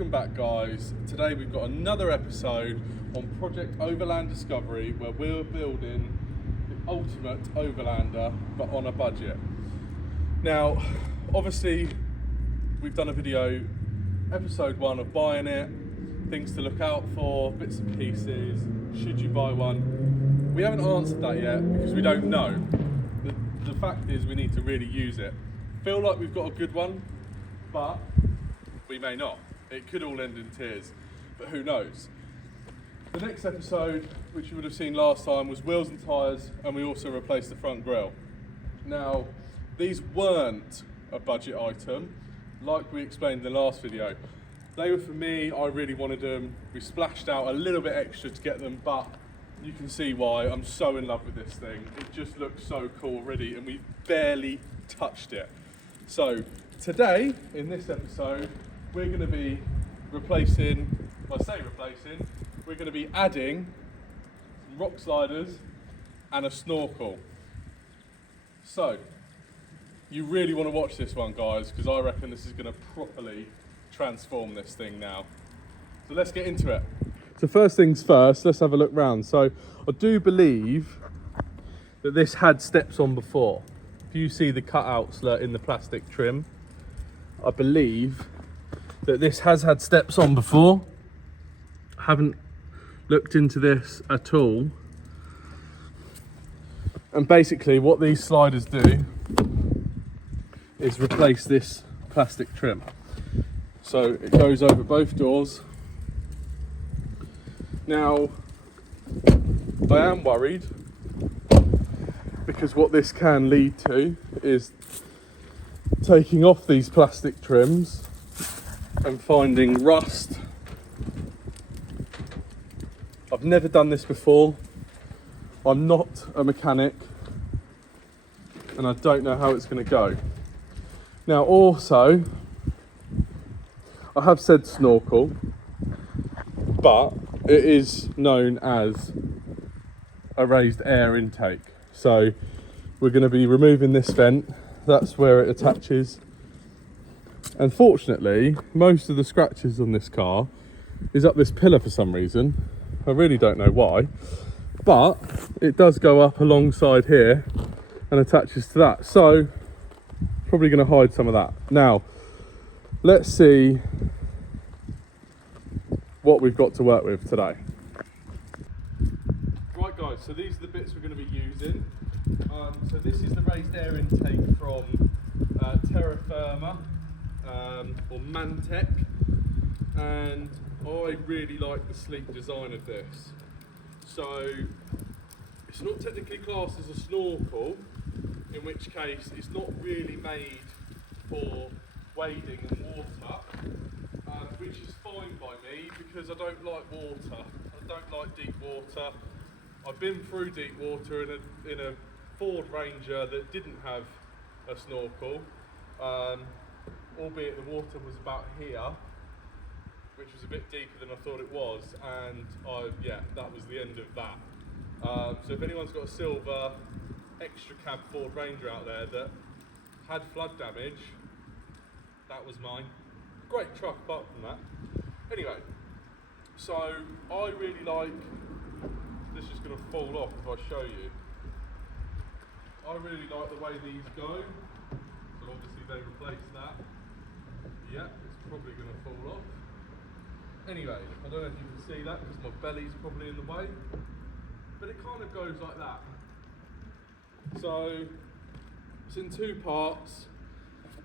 Welcome back, guys. Today we've got another episode on Project Overland Discovery, where we're building the ultimate overlander but on a budget. Now obviously we've done a video, episode 1, of buying it, things to look out for, bits and pieces, should you buy one. We haven't answered that yet because we don't know. The fact is we need to really use it. Feel like we've got a good one, but we may not. It could all end in tears, but who knows. The next episode, which you would have seen last time, was wheels and tyres, and we also replaced the front grille. Now, these weren't a budget item, like we explained in the last video. They were for me, I really wanted them. We splashed out a little bit extra to get them, but you can see why. I'm so in love with this thing. It just looks so cool already, and we barely touched it. So today, in this episode, we're going to be replacing, we're going to be adding some rock sliders and a snorkel. So, you really want to watch this one, guys, because I reckon this is going to properly transform this thing now. So let's get into it. So first things first, let's have a look round. So I do believe that this had steps on before. If you see the cutouts in the plastic trim, I believe that this has had steps on before. Haven't looked into this at all. And basically what these sliders do is replace this plastic trim. So it goes over both doors. Now, I am worried because what this can lead to is taking off these plastic trims and finding rust. I've never done this before. I'm not a mechanic and I don't know how it's going to go. Now also, I have said snorkel, but it is known as a raised air intake. So we're going to be removing this vent. That's where it attaches. Unfortunately, most of the scratches on this car is up this pillar for some reason. I really don't know why, but it does go up alongside here and attaches to that. So probably going to hide some of that. Now, let's see what we've got to work with today. Right guys, so these are the bits we're going to be using. So this is the raised air intake from Terra Firma or Mantec, and I really like the sleek design of this. So it's not technically classed as a snorkel, in which case it's not really made for wading and water, which is fine by me because I don't like water. I don't like deep water. I've been through deep water in a Ford Ranger that didn't have a snorkel, albeit the water was about here, which was a bit deeper than I thought it was, and that was the end of that. So if anyone's got a silver extra cab Ford Ranger out there that had flood damage, that was mine. Great truck apart from that. Anyway, so I really like, this is going to fall off if I show you. I really like the way these go. So obviously they replace that. Yeah, it's probably going to fall off. Anyway, I don't know if you can see that because my belly's probably in the way, but it kind of goes like that. So it's in 2 parts.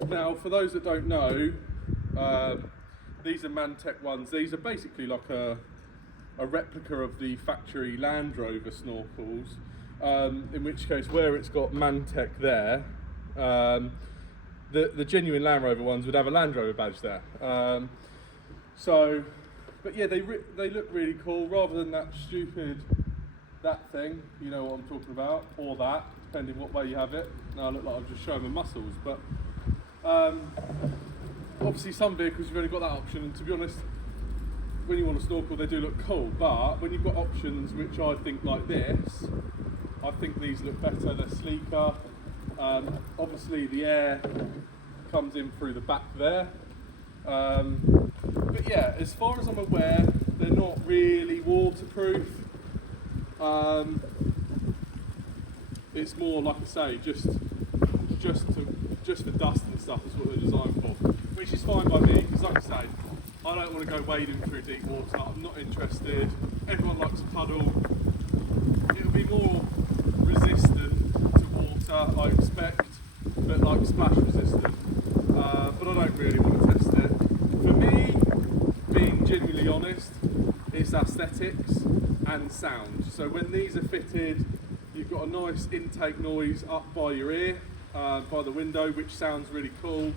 Now, for those that don't know, these are Mantec ones. These are basically like a replica of the factory Land Rover snorkels, in which case where it's got Mantec there, the genuine Land Rover ones would have a Land Rover badge there. But yeah, they look really cool, rather than that stupid, that thing, you know what I'm talking about, or that, depending what way you have it. Now I look like I'm just showing my muscles, but obviously some vehicles you've only got that option, and to be honest, when you want to snorkel they do look cool, but when you've got options which I think like this, I think these look better, they're sleeker. Obviously the air comes in through the back there, But yeah, as far as I'm aware, they're not really waterproof. It's more, like I say, just for dust and stuff is what they're designed for, which is fine by me, because like I say, I don't want to go wading through deep water. I'm not interested. Everyone likes a puddle. It'll be more resistant to water, I expect, but like splash resistant. But I don't really want to test it. For me, being genuinely honest, it's aesthetics and sound. So when these are fitted, you've got a nice intake noise up by your ear, by the window, which sounds really cool,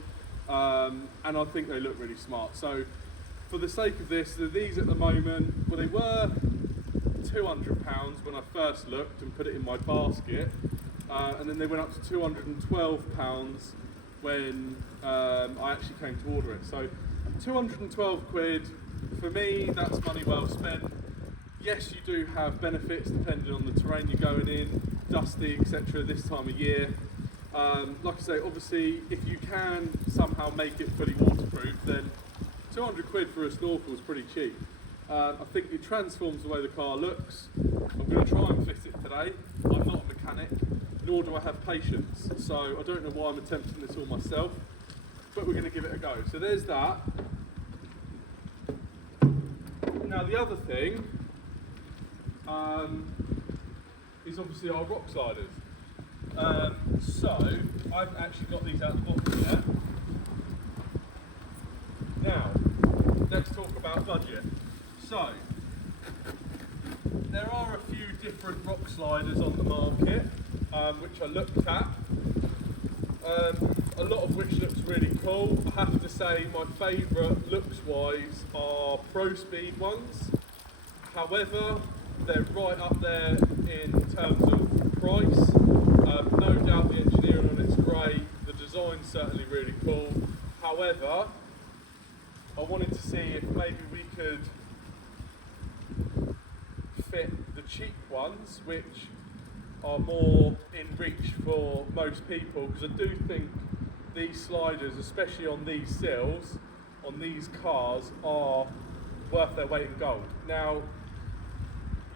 and I think they look really smart. So for the sake of this, these at the moment, well, they were £200 when I first looked and put it in my basket, and then they went up to £212 when I actually came to order it. So 212 quid, for me, that's money well spent. Yes, you do have benefits depending on the terrain you're going in, dusty, etc. this time of year. Like I say, obviously, if you can somehow make it fully waterproof, then 200 quid for a snorkel is pretty cheap. I think it transforms the way the car looks. I'm going to try and fit it today. I'm not a mechanic, nor do I have patience, so I don't know why I'm attempting this all myself, but we're going to give it a go. So there's that. Now the other thing is obviously our rock sliders. So I haven't actually got these out of the box yet. Now, let's talk about budget. So, there are a few different rock sliders on the market, which I looked at. A lot of which looks really cool. I have to say my favourite looks-wise are Pro Speed ones. However, they're right up there in terms of price. No doubt the engineering on it's great. The design's certainly really cool. However, I wanted to see if maybe we could fit the cheap ones, which are more in reach for most people, because I do think these sliders, especially on these sills, on these cars, are worth their weight in gold. Now,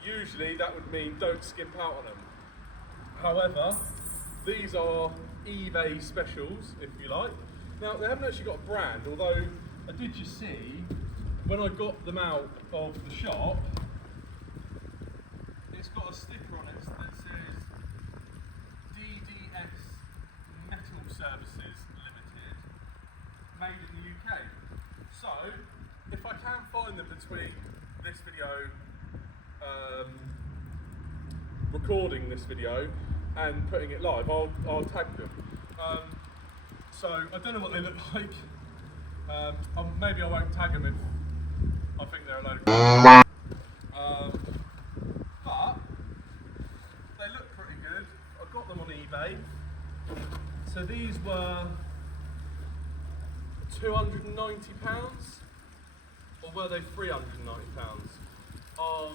usually that would mean don't skimp out on them. However, these are eBay specials, if you like. Now, they haven't actually got a brand, although I did just see, when I got them out of the shop, it's got a sticker on it that says DDS Metal Services Limited, made in the UK. So, if I can find them between this video, recording this video, and putting it live, I'll tag them. So, I don't know what they look like. Maybe I won't tag them if I think they're a load of crap. But they look pretty good. I got them on eBay. So these were £290, or were they £390? I'll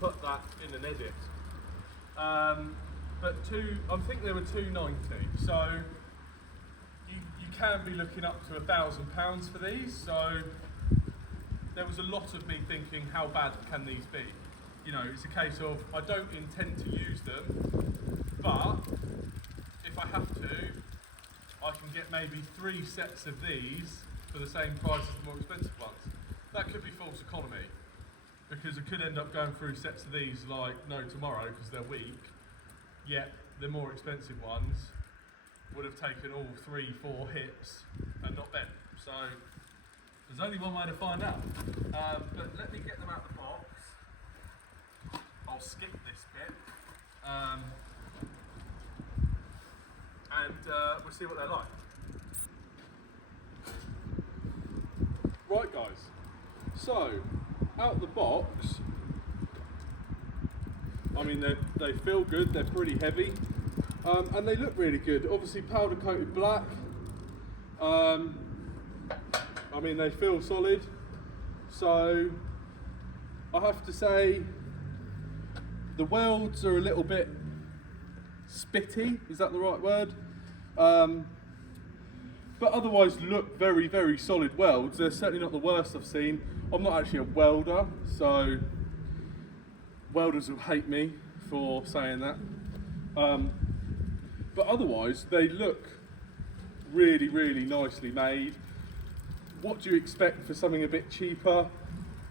put that in an edit. But I think they were £290. So you can be looking up to £1,000 for these. So there was a lot of me thinking, how bad can these be? You know, it's a case of, I don't intend to use them, but if I have to, I can get maybe 3 sets of these for the same price as the more expensive ones. That could be false economy, because I could end up going through sets of these like no tomorrow, because they're weak, yet the more expensive ones would have taken all 3-4 hits and not bent. So there's only one way to find out. But let me get them out of the box. I'll skip this bit. And we'll see what they're like. Right guys, so out the box, I mean they feel good, they're pretty heavy, and they look really good. Obviously powder coated black. I mean they feel solid, so I have to say the welds are a little bit but otherwise look very, very solid welds. They're certainly not the worst I've seen. I'm not actually a welder, so welders will hate me for saying that. But otherwise, they look really, really nicely made. What do you expect for something a bit cheaper?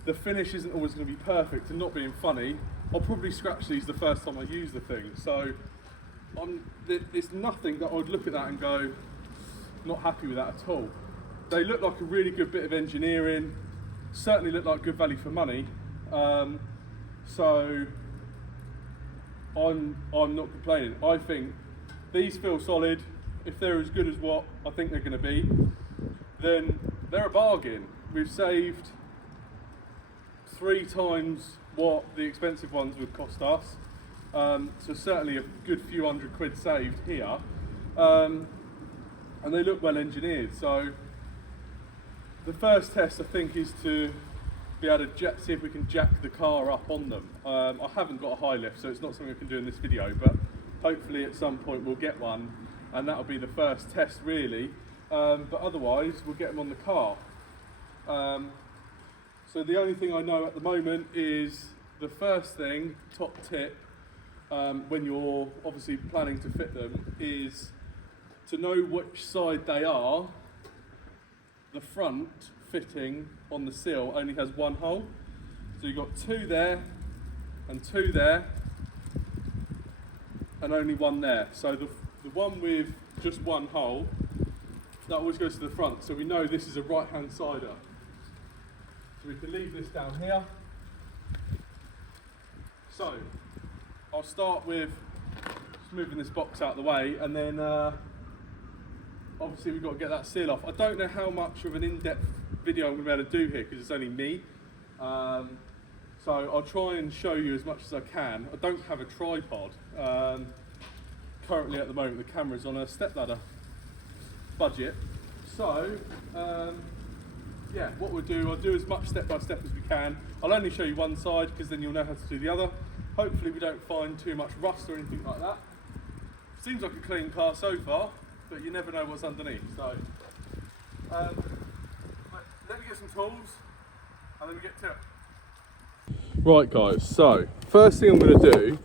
The finish isn't always going to be perfect, and not being funny, I'll probably scratch these the first time I use the thing. So it's nothing that I would look at that and go, not happy with that at all. They look like a really good bit of engineering, certainly look like good value for money. So I'm not complaining. I think these feel solid. If they're as good as what I think they're going to be, then they're a bargain. We've saved 3 times what the expensive ones would cost us. So certainly a good few £100 saved here. And they look well engineered. So the first test I think is to be able to see if we can jack the car up on them. I haven't got a high lift, so it's not something we can do in this video, but hopefully at some point we'll get one, and that'll be the first test really. But otherwise we'll get them on the car. So the only thing I know at the moment is the first thing, top tip, when you're obviously planning to fit them, is to know which side they are. The front fitting on the sill only has 1 hole. So you've got 2 there and 2 there and only 1 there. So the one with just 1 hole, that always goes to the front. So we know this is a right-hand sider. So we can leave this down here. So I'll start with just moving this box out of the way, and then obviously we've got to get that seal off. I don't know how much of an in-depth video I'm going to be able to do here because it's only me. So I'll try and show you as much as I can. I don't have a tripod. Currently at the moment the camera's on a stepladder budget. So yeah, what we'll do, I'll do as much step by step as we can. I'll only show you one side because then you'll know how to do the other. Hopefully we don't find too much rust or anything like that. Seems like a clean car so far, but you never know what's underneath. So let me get some tools and then we get to it. Right guys, so first thing I'm going to do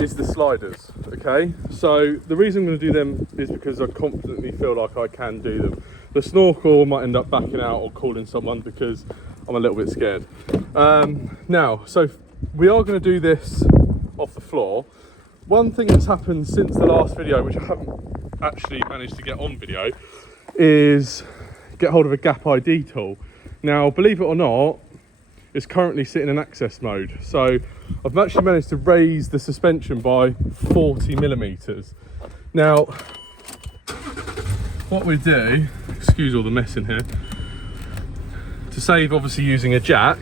is the sliders, okay? So the reason I'm going to do them is because I confidently feel like I can do them. The snorkel might end up backing out or calling someone because I'm a little bit scared. Now, so we are going to do this off the floor. One thing that's happened since the last video, which I haven't actually managed to get on video, is get hold of a gap ID tool. Now, believe it or not, it's currently sitting in access mode. So I've actually managed to raise the suspension by 40mm. Now, what we do, excuse all the mess in here, to save obviously using a jack,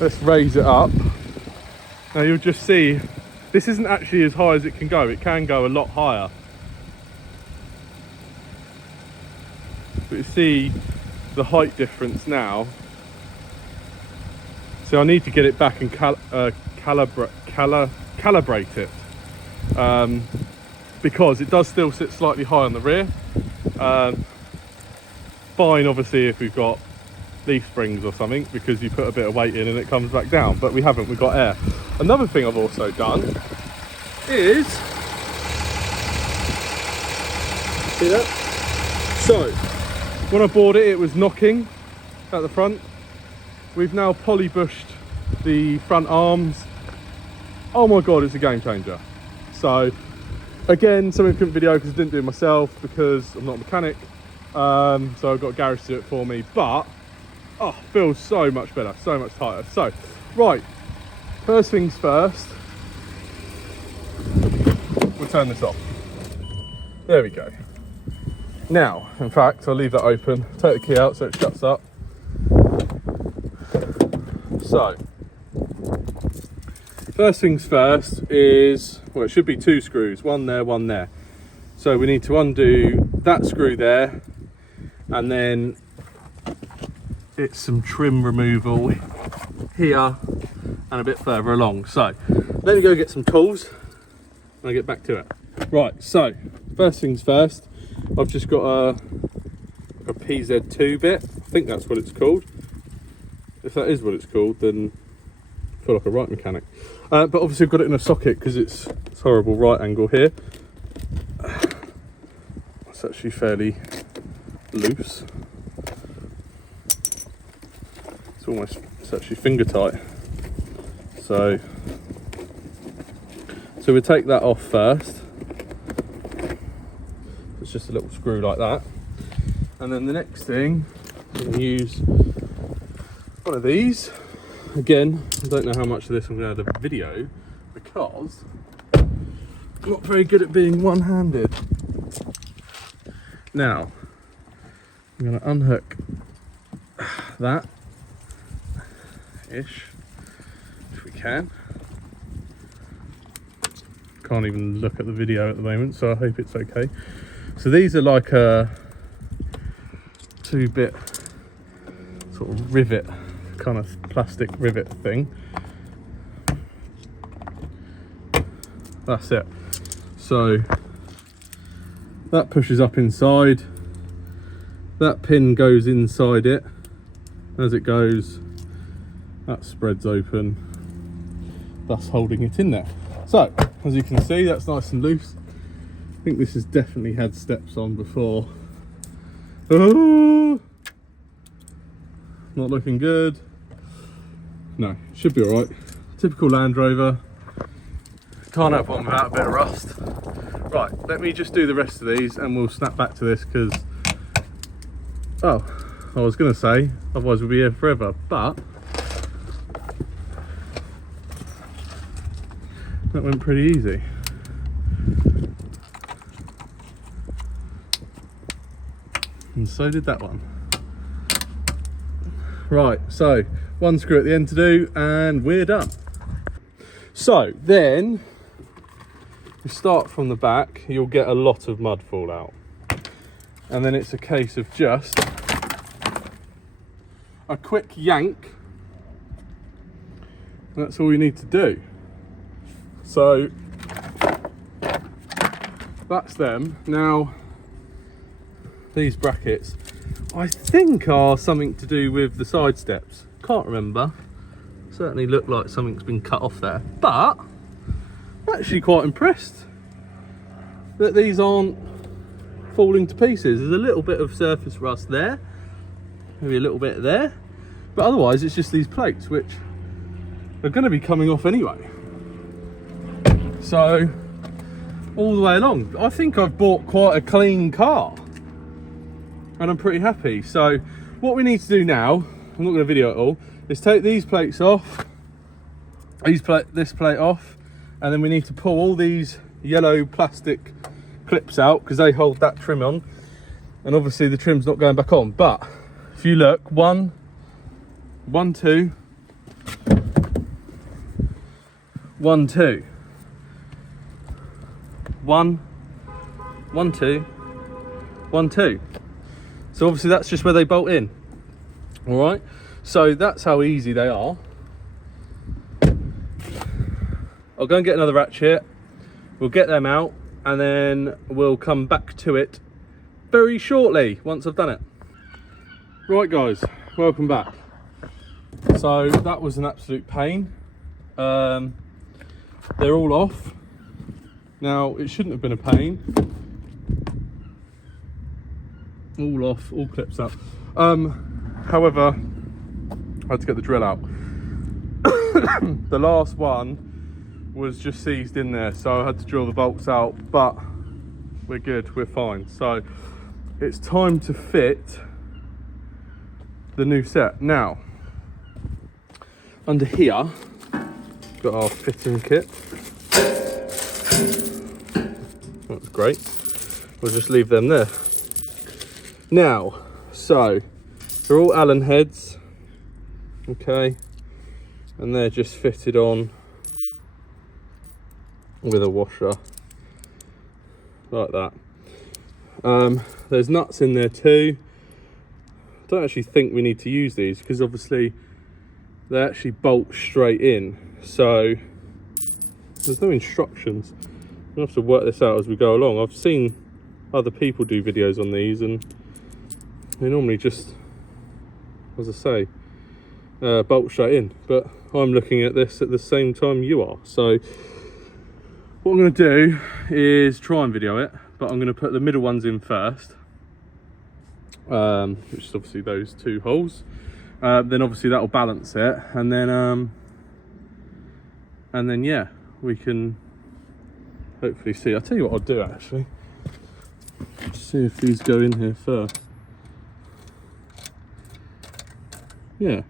let's raise it up. Now you'll just see, this isn't actually as high as it can go a lot higher. But you see the height difference now. So I need to get it back and calibrate it. Because it does still sit slightly high on the rear. Fine obviously if we've got leaf springs or something, because you put a bit of weight in and it comes back down, but we haven't, we've got air. Another thing I've also done is, see that? So when I bought it, it was knocking at the front. We've now polybushed the front arms. Oh my god, it's a game changer. So again, something I couldn't video because I didn't do it myself because I'm not a mechanic. So I've got a garage to do it for me, but oh, feels so much better, so much tighter. So, right, first things first, we'll turn this off. There we go. Now, in fact, I'll leave that open, take the key out so it shuts up. So, first things first is, well, it should be 2 screws, one there, one there. So we need to undo that screw there, and then it's some trim removal here and a bit further along. So let me go get some tools and I'll get back to it. Right, so first things first, I've just got a PZ2 bit. I think that's what it's called. If that is what it's called, then I feel like a right mechanic. But obviously I've got it in a socket because it's horrible right angle here. It's actually fairly loose. It's actually finger tight. So we take that off first. It's just a little screw like that. And then the next thing, I'm going to use one of these. Again, I don't know how much of this I'm going to add a video because I'm not very good at being one-handed. Now, I'm going to unhook that ish, if we can. Can't even look at the video at the moment, so I hope it's okay. So these are like a 2-bit sort of rivet, kind of plastic rivet thing. That's it. So that pushes up inside, that pin goes inside it. As it goes, that spreads open, thus holding it in there. So as you can see, that's nice and loose. I think this has definitely had steps on before. Oh, not looking good. No, should be all right. Typical Land Rover. Can't have one without a bit of rust. Right, let me just do the rest of these and we'll snap back to this because, oh, I was going to say, otherwise we'll be here forever, but that went pretty easy. And so did that one. Right, so one screw at the end to do and we're done. So then you start from the back, you'll get a lot of mud fall out. And then it's a case of just a quick yank. That's all you need to do. So that's them. Now these brackets I think are something to do with the side steps. Can't remember. Certainly look like something's been cut off there, but I'm actually quite impressed that these aren't falling to pieces. There's a little bit of surface rust there, maybe a little bit there, but otherwise it's just these plates which are going to be coming off anyway. So all the way along, I think I've bought quite a clean car and I'm pretty happy. So what we need to do now, I'm not going to video it all, is take these plates off, this plate off, and then we need to pull all these yellow plastic clips out because they hold that trim on, and obviously the trim's not going back on. But if you look, 1, 2, 1, 2, 1, 1, 2, 1, 2. So obviously that's just where they bolt in. All right, so that's how easy they are. I'll go and get another ratchet, we'll get them out, and then we'll come back to it very shortly once I've done it. Right guys, welcome back. So that was an absolute pain. They're all off. Now it shouldn't have been a pain. All off, all clips up. However, I had to get the drill out. The last one was just seized in there, so I had to drill the bolts out, but we're good, we're fine. So it's time to fit the new set. Now, under here, got our fitting kit. That's great. We'll just leave them there. Now, so they're all Allen heads, okay, and they're just fitted on with a washer like that. There's nuts in there too. I don't actually think we need to use these because obviously they actually bolt straight in, so there's no instructions. We'll have to work this out as we go along. other people do videos on these, and they normally just, as I say, bolt straight in. But I'm looking at this at the same time you are. So what I'm going to do is try and video it, but I'm going to put the middle ones in first, which is obviously those 2 holes. Then obviously that'll balance it, and then yeah, we can hopefully see. I'll tell you what I'll do actually. See if these go in here first. Yeah.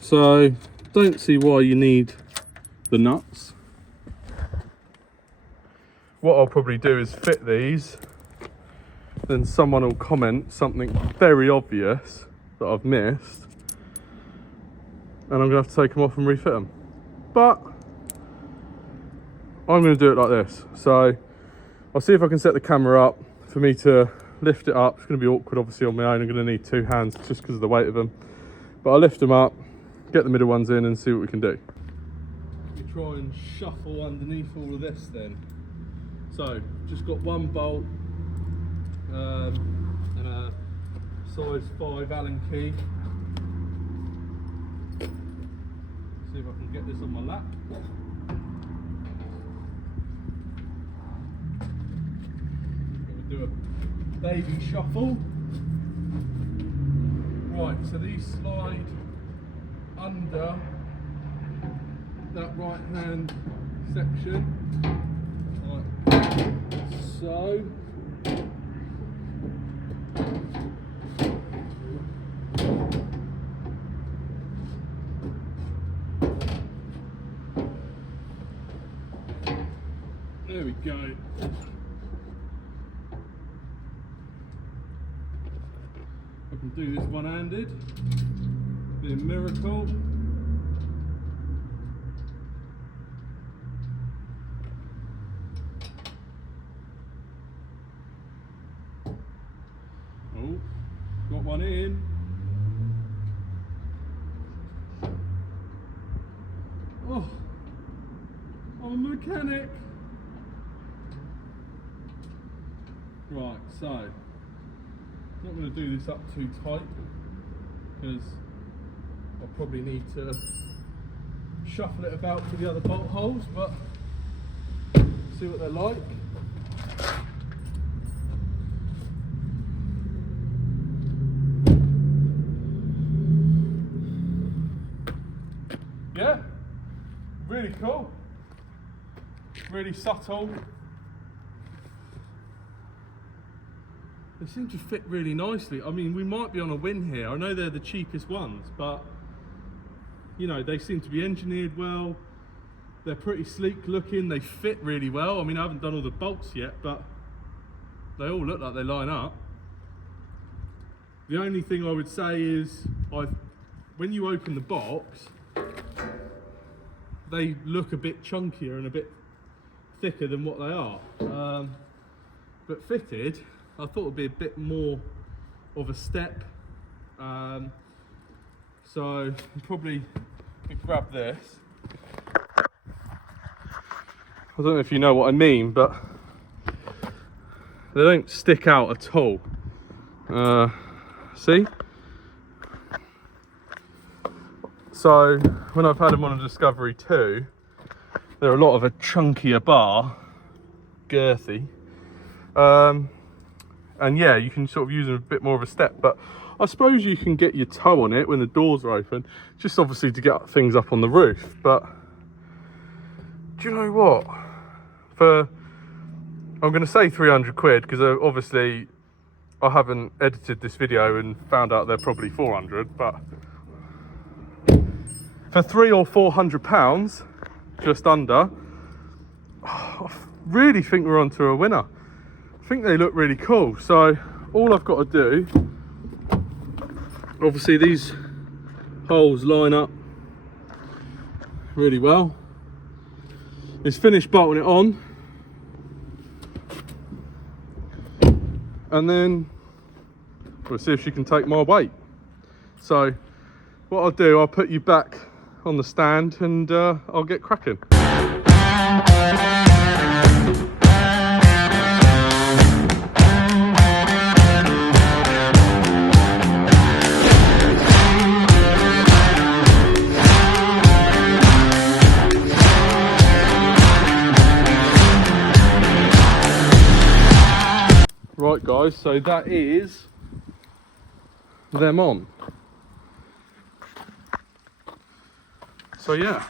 So don't see why you need the nuts. What I'll probably do is fit these, then someone will comment something very obvious that I've missed, and I'm gonna have to take them off and refit them. But I'm gonna do it like this. So I'll see if I can set the camera up for me to lift it up. It's gonna be awkward obviously on my own. I'm gonna need 2 hands just because of the weight of them. But I'll lift them up, get the middle ones in, and see what we can do. We try and shuffle underneath all of this then. So just got 1 bolt and a size 5 Allen key. See if I can get this on my lap. Gonna do a baby shuffle. Right, so these slide under that right hand section, like so. There we go. I can do this one-handed. Be a miracle. Oh, got one in. Oh, I'm a mechanic. Right, so I'm not going to do this up too tight because I'll probably need to shuffle it about to the other bolt holes, but see what they're like. Yeah, really cool, really subtle. They seem to fit really nicely. I mean, we might be on a win here. I know they're the cheapest ones, but you know, they seem to be engineered well. They're pretty sleek looking. They fit really well. I mean, I haven't done all the bolts yet, but they all look like they line up. The only thing I would say is, when you open the box, they look a bit chunkier and a bit thicker than what they are. But fitted, I thought it would be a bit more of a step. So probably grab this. I don't know if you know what I mean, but they don't stick out at all. See? So when I've had them on a Discovery 2, they're a lot of a chunkier bar, girthy. And yeah, you can sort of use them a bit more of a step, but I suppose you can get your toe on it when the doors are open, just obviously to get things up on the roof. But do you know what? I'm going to say 300 quid, because obviously I haven't edited this video and found out they're probably 400, but for £300 or £400, just under, I really think we're onto a winner. I think they look really cool. So all I've got to do, obviously these holes line up really well, is finish bolting it on, and then we'll see if she can take my weight. So what I'll do, I'll put you back on the stand and I'll get cracking. Right guys, so that is them on. So yeah,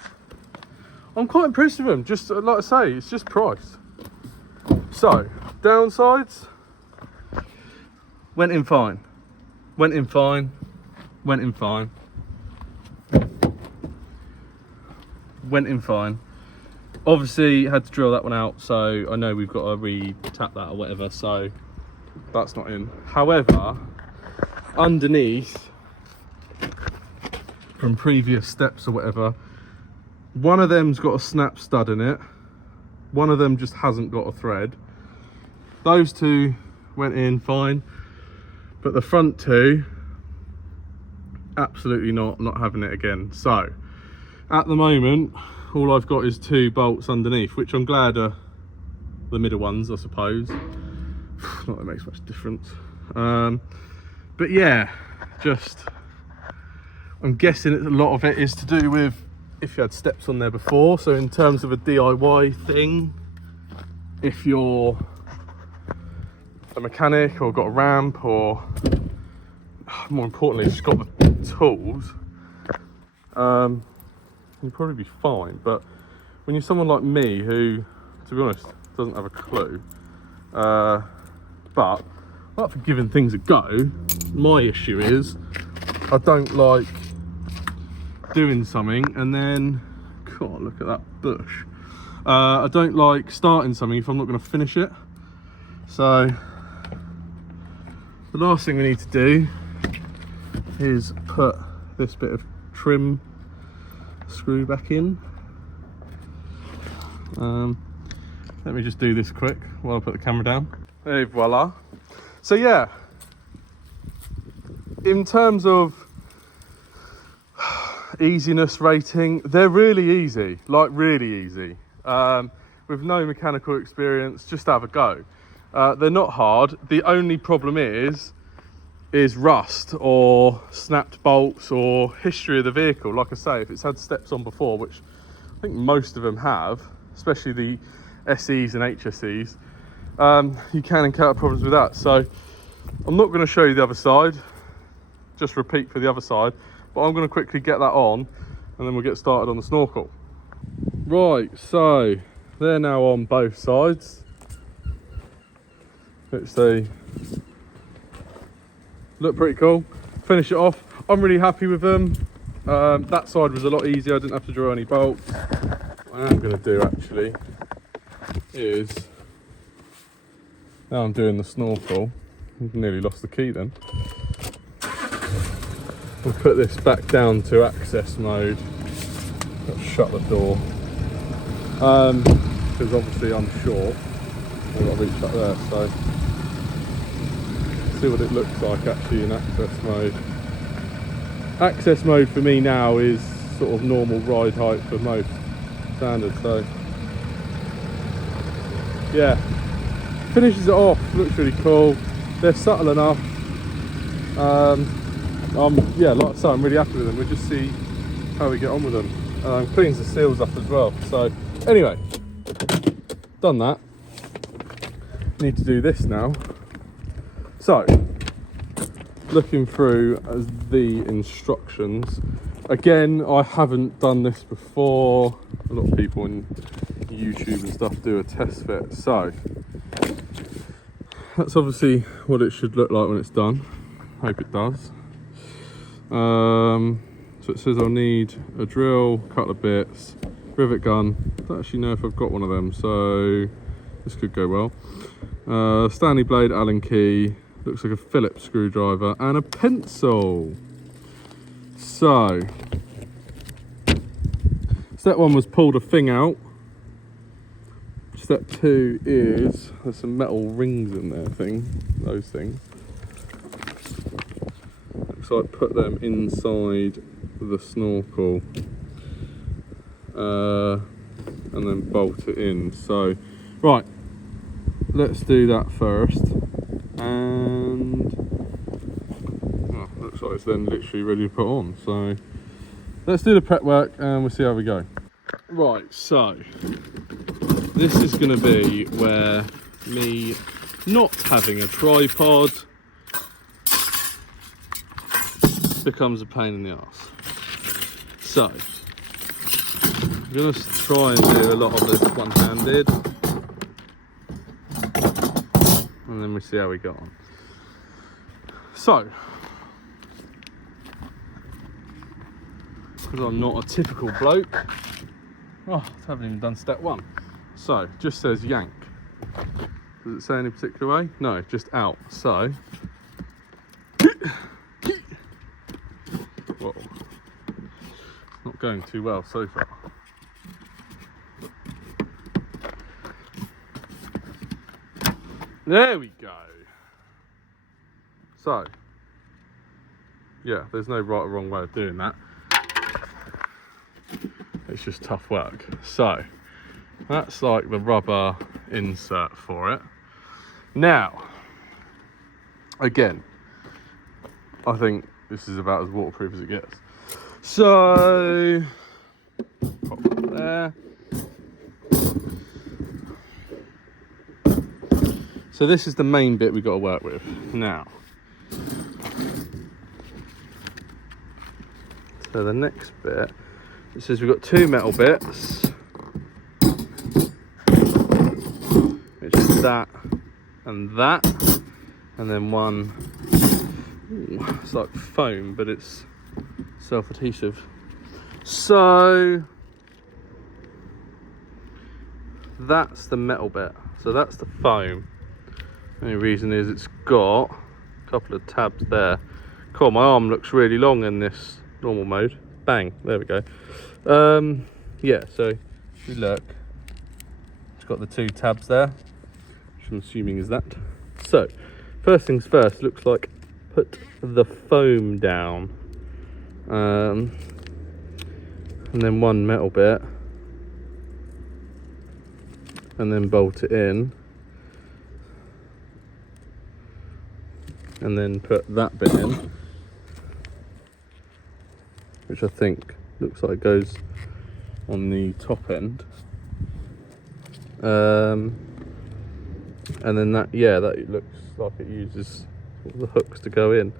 I'm quite impressed with them. Just like I say, it's just price. So downsides, went in fine, went in fine, went in fine, went in fine. Obviously had to drill that one out, so I know we've got to re-tap that or whatever, so that's not in. However, underneath, from previous steps or whatever, one of them's got a snap stud in it, one of them just hasn't got a thread. Those two went in fine, but the front two, absolutely not having it again. So at the moment, all I've got is 2 bolts underneath, which I'm glad are the middle ones, I suppose. Not that it makes much difference. But yeah, just, I'm guessing a lot of it is to do with if you had steps on there before. So in terms of a DIY thing, if you're a mechanic or got a ramp, or more importantly, just got the tools, you'd probably be fine. But when you're someone like me who, to be honest, doesn't have a clue, but I like for giving things a go, my issue is I don't like doing something and then, God, look at that bush. I don't like starting something if I'm not going to finish it. So the last thing we need to do is put this bit of trim screw back in. Let me just do this quick while I put the camera down. Hey, voila. So yeah, in terms of easiness rating, they're really easy, like really easy. With no mechanical experience, just have a go. They're not hard. The only problem is rust or snapped bolts or history of the vehicle. Like I say, if it's had steps on before, which I think most of them have, especially the SEs and HSEs, you can encounter problems with that. So I'm not going to show you the other side, just repeat for the other side, but I'm going to quickly get that on and then we'll get started on the snorkel. Right, so they're now on both sides. Let's see. Look pretty cool. Finish it off. I'm really happy with them. That side was a lot easier. I didn't have to drill any bolts. What I am going to do actually is, now I'm doing the snorkel, I've nearly lost the key then. We'll put this back down to access mode. Let's shut the door. Because obviously I'm short. I've got to reach up there, so see what it looks like actually in access mode. Access mode for me now is sort of normal ride height for most standard, so yeah, finishes it off, looks really cool. They're subtle enough. Yeah, like I say, I'm really happy with them. We'll just see how we get on with them. Cleans the seals up as well. So anyway, done that. Need to do this now. So looking through the instructions, again, I haven't done this before. A lot of people on YouTube and stuff do a test fit, so that's obviously what it should look like when it's done. Hope it does. So it says I'll need a drill, couple of bits, rivet gun. I don't actually know if I've got one of them, so this could go well. Stanley blade, Allen key, looks like a Phillips screwdriver, and a pencil. So step 1 was pull the thing out. Step 2 is, there's some metal rings in there, those things. So I put them inside the snorkel and then bolt it in. So right, let's do that first. And looks like it's then literally ready to put on. So let's do the prep work and we'll see how we go. Right, so this is going to be where me not having a tripod becomes a pain in the arse. So I'm going to try and do a lot of this one-handed, and then we see how we get on. So, because I'm not a typical bloke, oh, I haven't even done step one. So, just says yank. Does it say any particular way? No, just out. So, whoa, not going too well so far. There we go. So, yeah, there's no right or wrong way of doing that. It's just tough work. So, that's like the rubber insert for it. Now, again, I think this is about as waterproof as it gets. So, pop that there. So this is the main bit we've got to work with. Now, so the next bit, it says we've got two metal bits, which is that, and then one, ooh, it's like foam, but it's self-adhesive. So that's the metal bit, so that's the foam. The only reason is it's got a couple of tabs there. Cool, my arm looks really long in this normal mode. Bang, there we go. Yeah, so if you look, it's got the two tabs there, which I'm assuming is that. So, first things first, looks like put the foam down. And then one metal bit. And then bolt it in. And then put that bit in, which I think looks like goes on the top end. And then that, yeah, that looks like it uses the hooks to go in.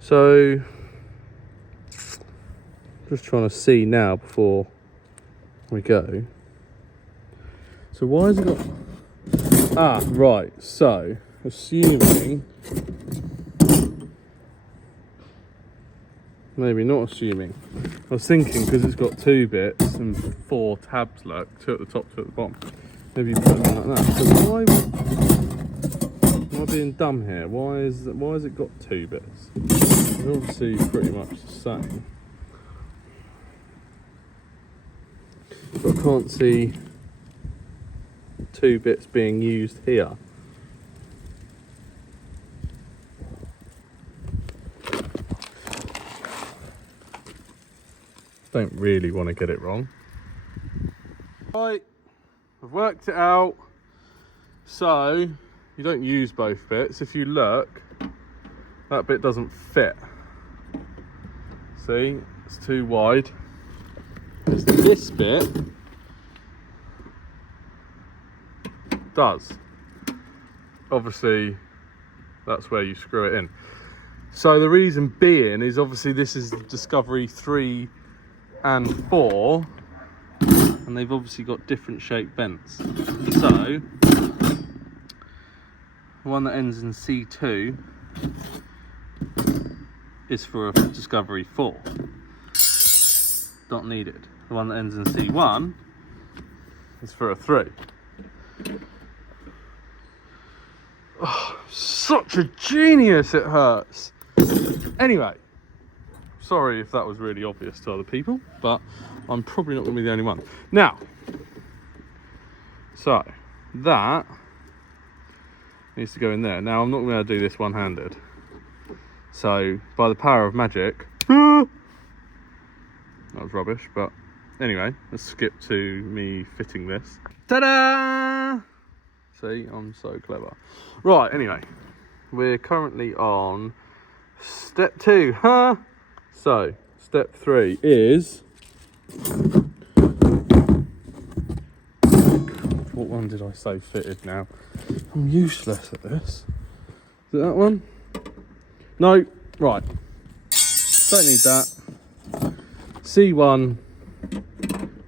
So, just trying to see now before we go. So why has it got, ah, right, so, assuming, maybe not assuming. I was thinking because it's got two bits and four tabs, look, two at the top, two at the bottom. Maybe you put them like that. So why am I being dumb here? Why has it got two bits? They're obviously pretty much the same. But I can't see two bits being used here. Don't really want to get it wrong. Right, I've worked it out. So you don't use both bits. If you look, that bit doesn't fit. See, it's too wide. It's this bit does. Obviously, that's where you screw it in. So the reason being is obviously this is Discovery 3 and 4, and they've obviously got different shaped vents. So the one that ends in C2 is for a Discovery 4, not needed. The one that ends in C1 is for a 3. Oh, such a genius, it hurts. Anyway, sorry if that was really obvious to other people, but I'm probably not going to be the only one. Now, so that needs to go in there. Now, I'm not going to do this one-handed. So, by the power of magic, that was rubbish, but anyway, let's skip to me fitting this. Ta-da! See, I'm so clever. Right, anyway, we're currently on step 2, huh? So, step 3 is... What one did I say fitted now? I'm useless at this. Is it that one? No, right. Don't need that. C1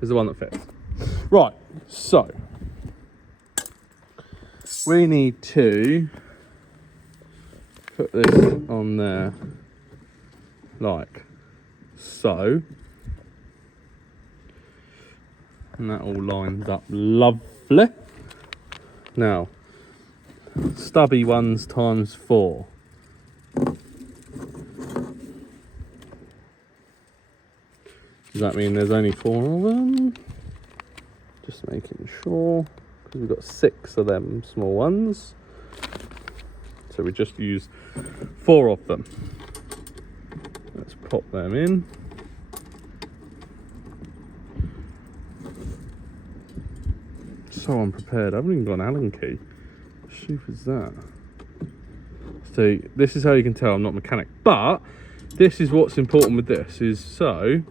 is the one that fits. Right, so we need to put this on there like so. And that all lines up lovely. Now, stubby ones times 4. Does that mean there's only 4 of them? Just making sure, because we've got 6 of them small ones. So we just use 4 of them. Let's pop them in. So unprepared. I haven't even got an Allen key. How stupid is that? So this is how you can tell I'm not a mechanic. But this is what's important with this, is so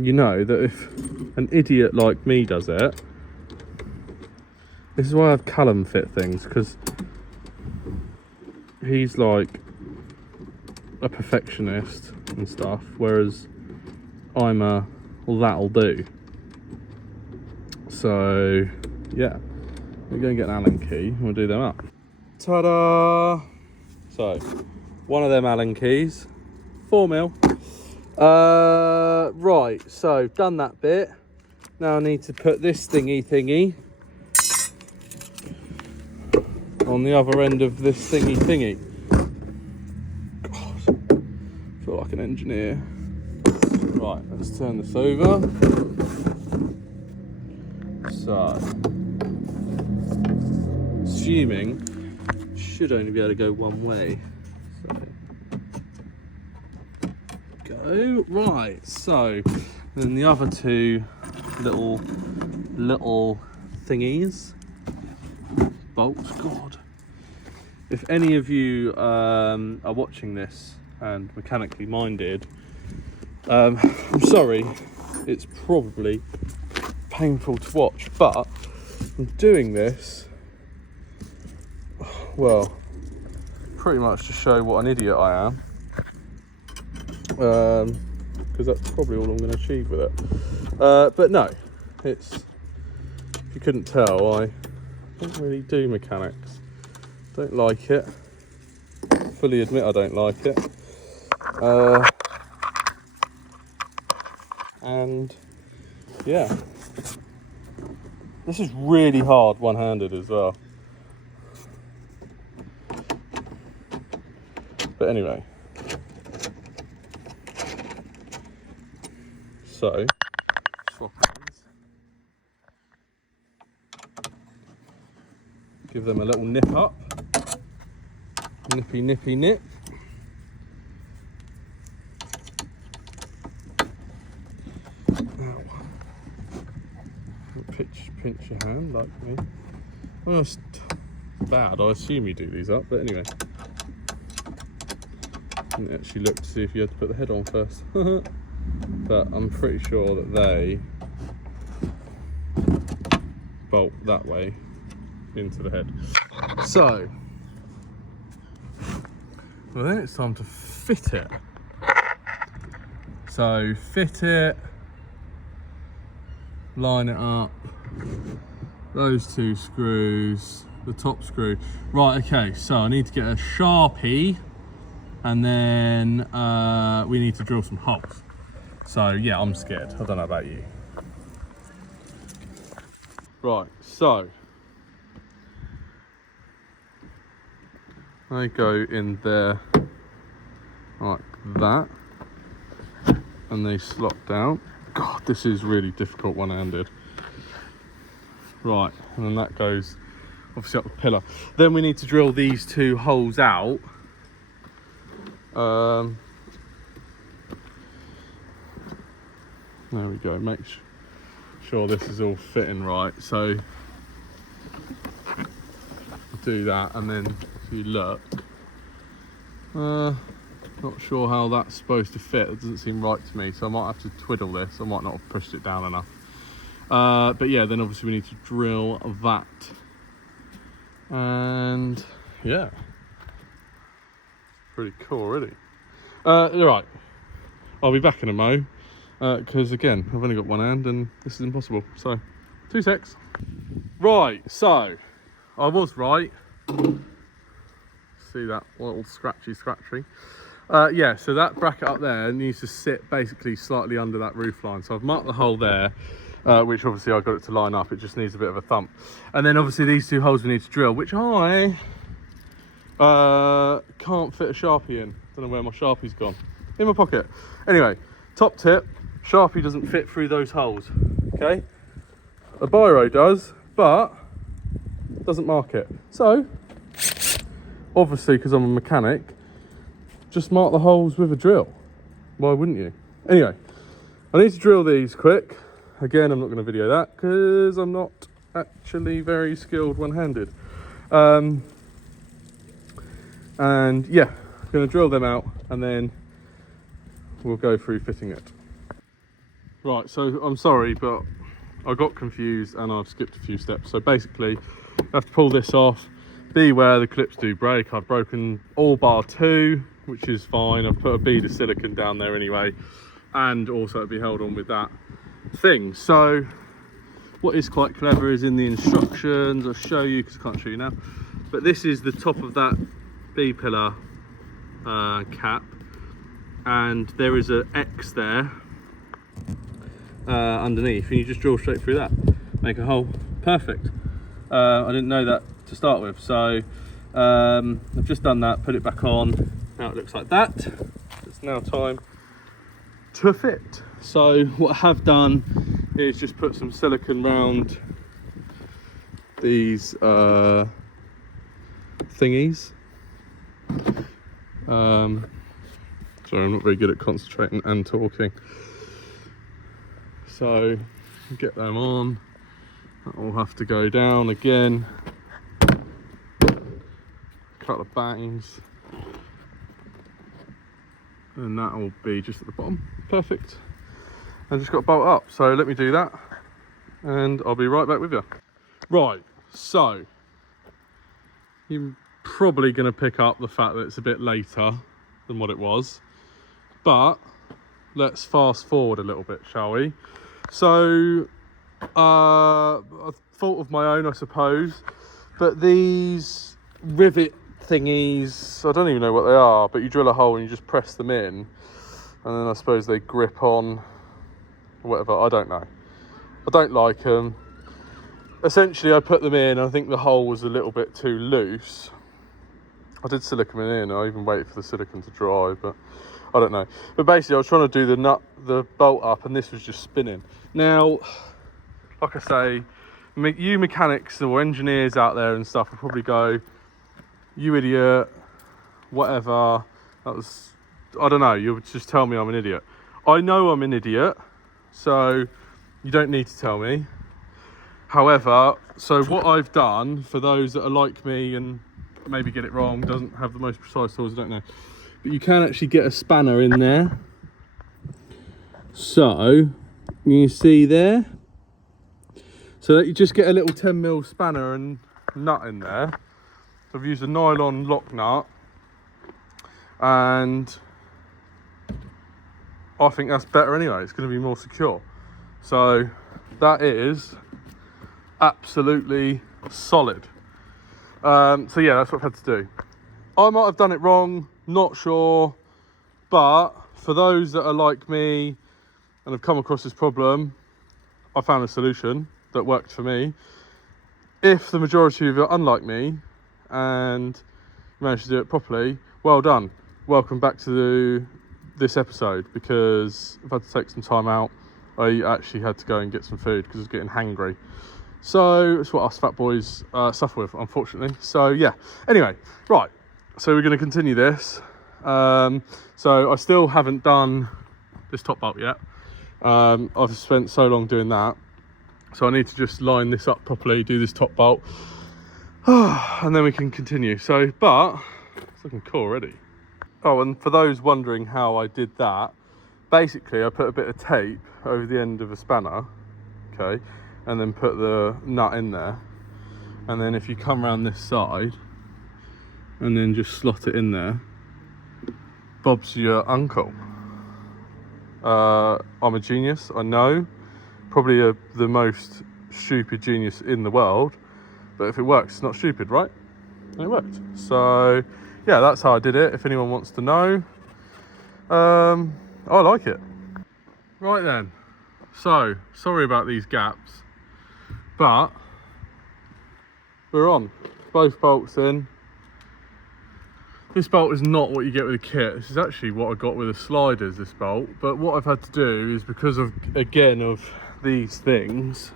you know that if an idiot like me does it, this is why I have Callum fit things, because he's like a perfectionist and stuff, whereas I'm a, well, that'll do. So yeah, we're going to get an Allen key and we'll do them up. Ta-da! So, one of them Allen keys, 4mm. Right, so done that bit. Now I need to put this thingy on the other end of this thingy. God, I feel like an engineer. Right, let's turn this over. So, assuming should only be able to go one way. So, go right. So, then the other 2 little thingies, bolts. God, if any of you are watching this and mechanically minded, I'm sorry. It's probably painful to watch, but I'm doing this, well, pretty much to show what an idiot I am, because that's probably all I'm going to achieve with it. But no, it's, if you couldn't tell, I don't really do mechanics. Don't like it. Fully admit I don't like it. And yeah. This is really hard one-handed as well. But anyway. So, swap hands. Give them a little nip up. Nippy, nippy, nip. Pinch your hand like me. Well, it's bad. I assume you do these up, but anyway. Didn't actually look to see if you had to put the head on first. But I'm pretty sure that they bolt that way into the head. So, well, then it's time to fit it. So, fit it, line it up. Those 2 screws, the top screw. Right, okay, so I need to get a Sharpie and then we need to drill some holes. So yeah, I'm scared. I don't know about you. Right, so they go in there like that and they slot down. God, this is really difficult one-handed. Right, and then that goes obviously up the pillar. Then we need to drill these 2 holes out. There we go, make sure this is all fitting right. So do that, and then if you look, not sure how that's supposed to fit. It doesn't seem right to me, so I might have to twiddle this. I might not have pushed it down enough. But yeah, then obviously we need to drill that. And yeah, pretty cool already. Right, I'll be back in a mo, because again, I've only got one hand and this is impossible. So, 2 secs. Right, so I was right. See that little scratchy. Yeah, so that bracket up there needs to sit basically slightly under that roof line. So I've marked the hole there, which obviously I got it to line up. It just needs a bit of a thump. And then obviously these 2 holes we need to drill, which I can't fit a Sharpie in. Don't know where my Sharpie's gone. In my pocket. Anyway, top tip, Sharpie doesn't fit through those holes, okay? A biro does, but doesn't mark it. So, obviously, because I'm a mechanic, just mark the holes with a drill. Why wouldn't you? Anyway, I need to drill these quick. Again, I'm not going to video that because I'm not actually very skilled one-handed. And yeah, I'm going to drill them out and then we'll go through fitting it. Right, so I'm sorry, but I got confused and I've skipped a few steps. So basically, I have to pull this off. Beware, the clips do break. I've broken all bar 2, which is fine. I've put a bead of silicone down there anyway, and also it'll be held on with that thing. So what is quite clever is in the instructions, I'll show you because I can't show you now, but this is the top of that B-pillar cap, and there is an X there underneath, and you just drill straight through that, make a hole. Perfect. I didn't know that to start with, so I've just done that, put it back on. Now it looks like that. It's now time to fit. So what I have done is just put some silicone round these thingies. Sorry, I'm not very good at concentrating and talking. So get them on. That will have to go down again. Couple of bangs. And that will be just at the bottom. Perfect. I just got to bolt up. So let me do that and I'll be right back with you. Right, so you're probably going to pick up the fact that it's a bit later than what it was. But let's fast forward a little bit, shall we? So a fault of my own, I suppose, but these rivet thingies, I don't even know what they are, but you drill a hole and you just press them in, and then I suppose they grip on whatever, I don't know. I don't like them. Essentially I put them in, I think the hole was a little bit too loose. I did silicone it in, I even waited for the silicone to dry, but I don't know. But basically I was trying to do the bolt up, and this was just spinning. Now, like I say, you mechanics or engineers out there and stuff will probably go, you idiot, whatever, that was, I don't know, you'll just tell me I'm an idiot. I know I'm an idiot, so you don't need to tell me. However, so what I've done, for those that are like me and maybe get it wrong, doesn't have the most precise tools, I don't know, but you can actually get a spanner in there. So you see there, so that you just get a little 10mm spanner and nut in there. So I've used a nylon lock nut, and I think that's better anyway. It's going to be more secure. So that is absolutely solid. So yeah, that's what I've had to do. I might have done it wrong, not sure, but for those that are like me and have come across this problem, I found a solution that worked for me. If the majority of you are unlike me and managed to do it properly, well done. Welcome back to this episode, because I've had to take some time out. I actually had to go and get some food because I was getting hangry. So it's what us fat boys suffer with, unfortunately. So yeah, anyway, right, so we're going to continue this. So I still haven't done this top bolt yet. I've spent so long doing that, so I need to just line this up properly, do this top bolt, and then we can continue. So, but it's looking cool already. Oh, and for those wondering how I did that, basically I put a bit of tape over the end of a spanner, okay, and then put the nut in there. And then if you come around this side and then just slot it in there, Bob's your uncle. I'm a genius, I know, probably the most stupid genius in the world, but if it works, it's not stupid, right? And it worked. So yeah, that's how I did it, if anyone wants to know. I like it. Right then, so sorry about these gaps, but we're on. Both bolts in. This bolt is not what you get with a kit. This is actually what I got with the sliders, this bolt. But what I've had to do is, because of, again, of these things,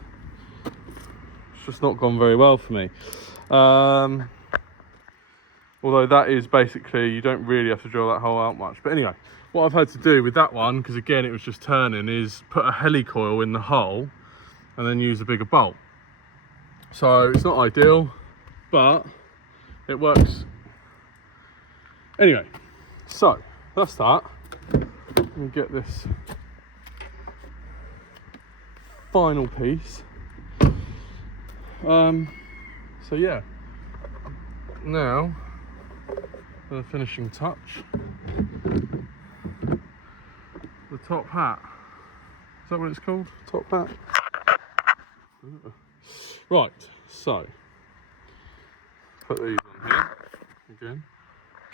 it's just not gone very well for me. Although that is basically, you don't really have to drill that hole out much. But anyway, what I've had to do with that one, because again it was just turning, is put a helicoil in the hole and then use a bigger bolt. So it's not ideal, but it works. Anyway, so that's that. Let me get this final piece. So yeah, now for the finishing touch, the top hat. Is that what it's called? Top hat? Right, so put these on here again,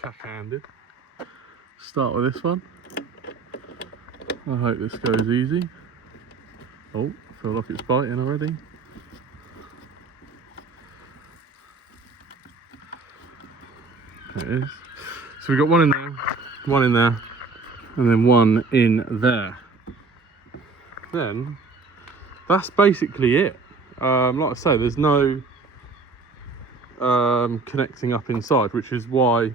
cack-handed. Start with this one. I hope this goes easy. Oh, I feel like it's biting already. There it is. So we've got one in there, one in there, and then one in there. Then that's basically it. Like I say, there's no connecting up inside, which is why,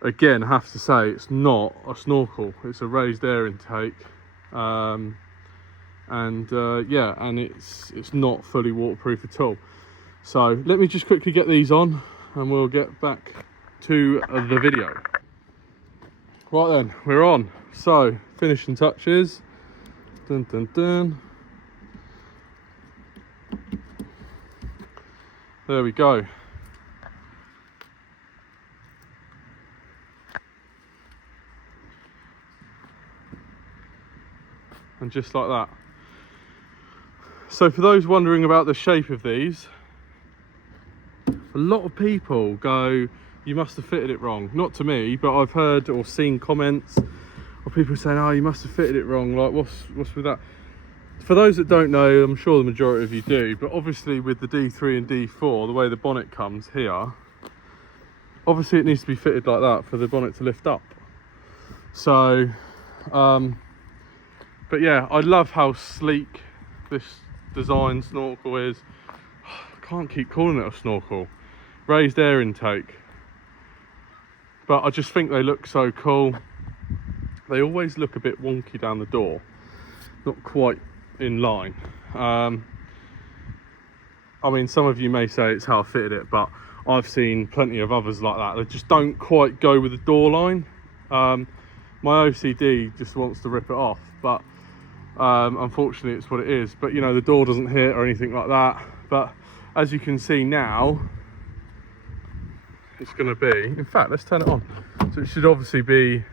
again, I have to say it's not a snorkel. It's a raised air intake, yeah, and it's not fully waterproof at all. So let me just quickly get these on, and we'll get back to the video. Right then, we're on. So finishing touches. Dun dun dun. There we go. And just like that. So for those wondering about the shape of these, a lot of people go, you must have fitted it wrong. Not to me, but I've heard or seen comments of people saying, oh, you must have fitted it wrong. Like, what's with that? For those that don't know, I'm sure the majority of you do, but obviously with the D3 and D4, the way the bonnet comes here, obviously it needs to be fitted like that for the bonnet to lift up. So, but yeah, I love how sleek this design snorkel is. I can't keep calling it a snorkel. Raised air intake. But I just think they look so cool. They always look a bit wonky down the door. Not quite in line. I mean, some of you may say it's how I fitted it, but I've seen plenty of others like that. They just don't quite go with the door line. My OCD just wants to rip it off, but unfortunately it's what it is. But you know, the door doesn't hit or anything like that. But as you can see now, it's going to be, in fact, let's turn it on. So it should obviously be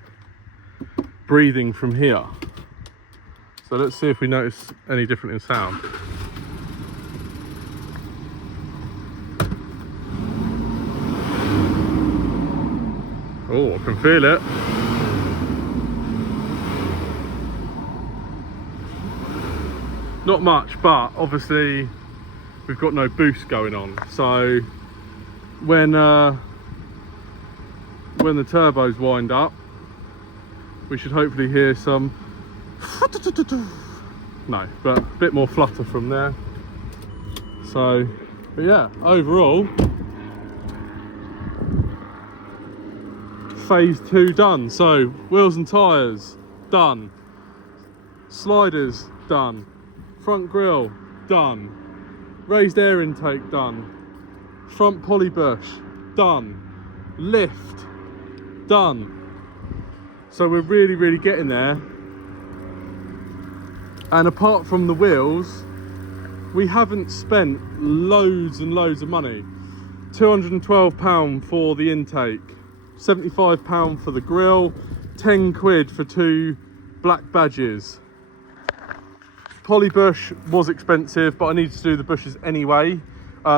breathing from here. So let's see if we notice any different in sound. Oh, I can feel it. Not much, but obviously we've got no boost going on. So when the turbos wind up, we should hopefully hear some, no, but a bit more flutter from there. So, but yeah, overall, phase 2 done. So wheels and tyres done, sliders done, front grille done, raised air intake done, front poly bush done, lift done. So we're really getting there. And apart from the wheels, we haven't spent loads and loads of money. £212 for the intake, £75 for the grill, 10 quid for 2 black badges. Polybush was expensive, but I needed to do the bushes anyway.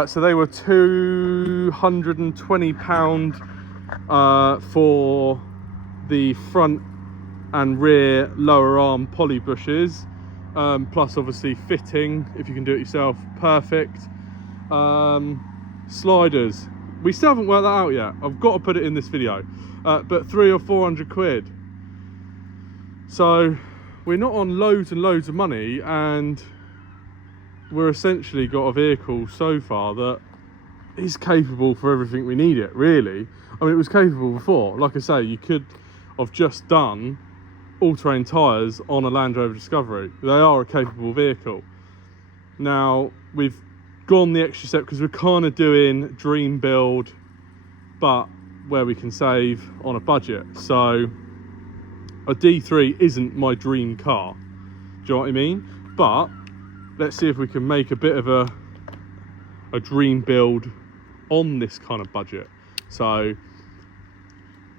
So they were £220 for the front and rear lower arm poly bushes, plus obviously fitting, if you can do it yourself, perfect. Sliders, we still haven't worked that out yet. I've got to put it in this video, but 300 or 400 quid. So we're not on loads and loads of money, and we're essentially got a vehicle so far that is capable for everything we need it, really. I mean, it was capable before. Like I say, you could have just done all-terrain tyres on a Land Rover Discovery. They are a capable vehicle. Now, we've gone the extra step because we're kind of doing dream build, but where we can save on a budget. So a D3 isn't my dream car, do you know what I mean? But let's see if we can make a bit of a dream build on this kind of budget. So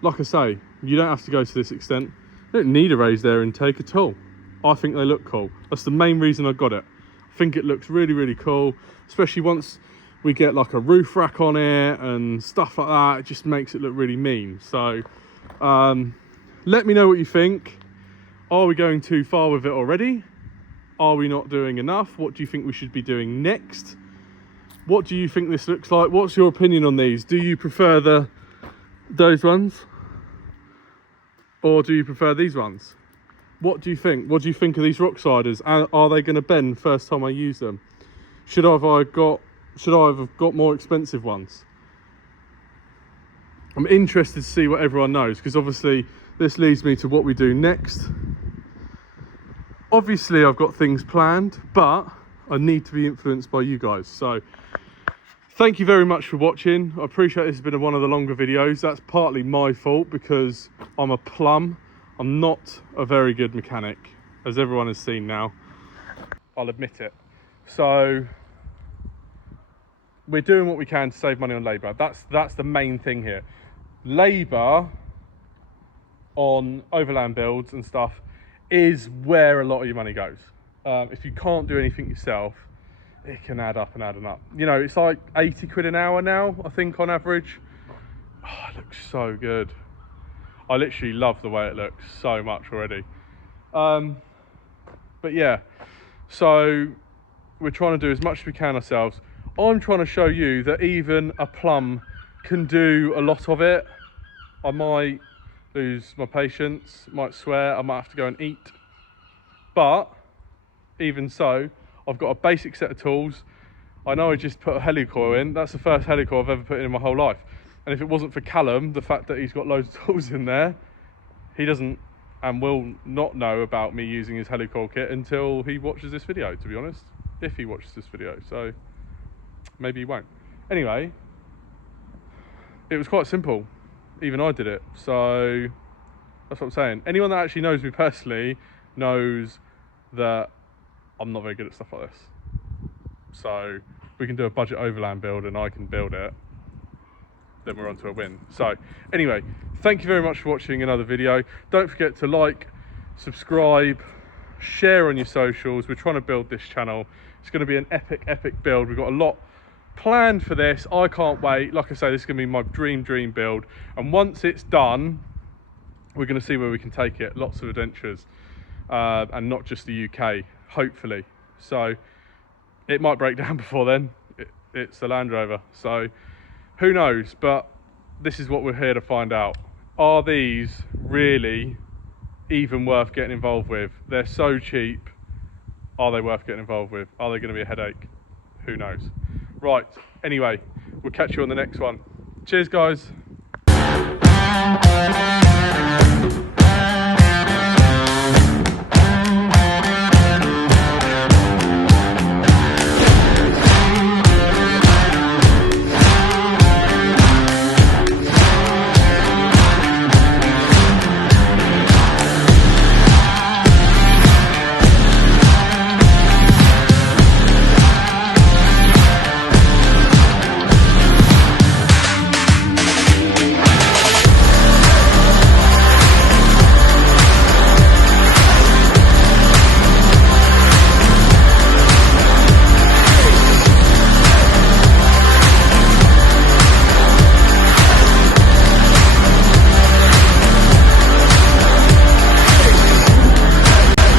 like I say, you don't have to go to this extent. You don't need a raised air intake at all. I think they look cool. That's the main reason I got it. I think it looks really, really cool, especially once we get like a roof rack on it and stuff like that. It just makes it look really mean. So let me know what you think. Are we going too far with it already? Are we not doing enough? What do you think we should be doing next? What do you think this looks like? What's your opinion on these? Do you prefer those ones? Or do you prefer these ones? What do you think? What do you think of these rock sliders? Are they going to bend first time I use them? Should I have got more expensive ones? I'm interested to see what everyone knows, because obviously this leads me to what we do next. Obviously I've got things planned, but I need to be influenced by you guys. So thank you very much for watching. I appreciate this has been one of the longer videos. That's partly my fault because I'm a plum. I'm not a very good mechanic, as everyone has seen now. I'll admit it. So we're doing what we can to save money on labour. That's the main thing here. Labour on overland builds and stuff is where a lot of your money goes. If you can't do anything yourself, it can add up and add up. You know, it's like 80 quid an hour now, I think, on average. Oh, it looks so good. I literally love the way it looks so much already. But yeah, so we're trying to do as much as we can ourselves. I'm trying to show you that even a plum can do a lot of it. I might lose my patience, might swear, I might have to go and eat. But even so, I've got a basic set of tools. I know I just put a helicoil in. That's the first helicoil I've ever put in my whole life. And if it wasn't for Callum, the fact that he's got loads of tools in there, he doesn't and will not know about me using his helicoil kit until he watches this video, to be honest. If he watches this video, so maybe he won't. Anyway, it was quite simple. Even I did it, so that's what I'm saying. Anyone that actually knows me personally knows that I'm not very good at stuff like this. So we can do a budget overland build and I can build it, then we're on to a win. So anyway, thank you very much for watching another video. Don't forget to like, subscribe, share on your socials. We're trying to build this channel. It's going to be an epic build. We've got a lot planned for this. I can't wait. Like I say, this is going to be my dream build, and once it's done, we're going to see where we can take it. Lots of adventures, and not just the UK, hopefully. So it might break down before then. It's the Land Rover, so who knows? But this is what we're here to find out. Are these really even worth getting involved with? They're so cheap. Are they worth getting involved with? Are they going to be a headache? Who knows? Right, anyway, we'll catch you on the next one. Cheers, guys.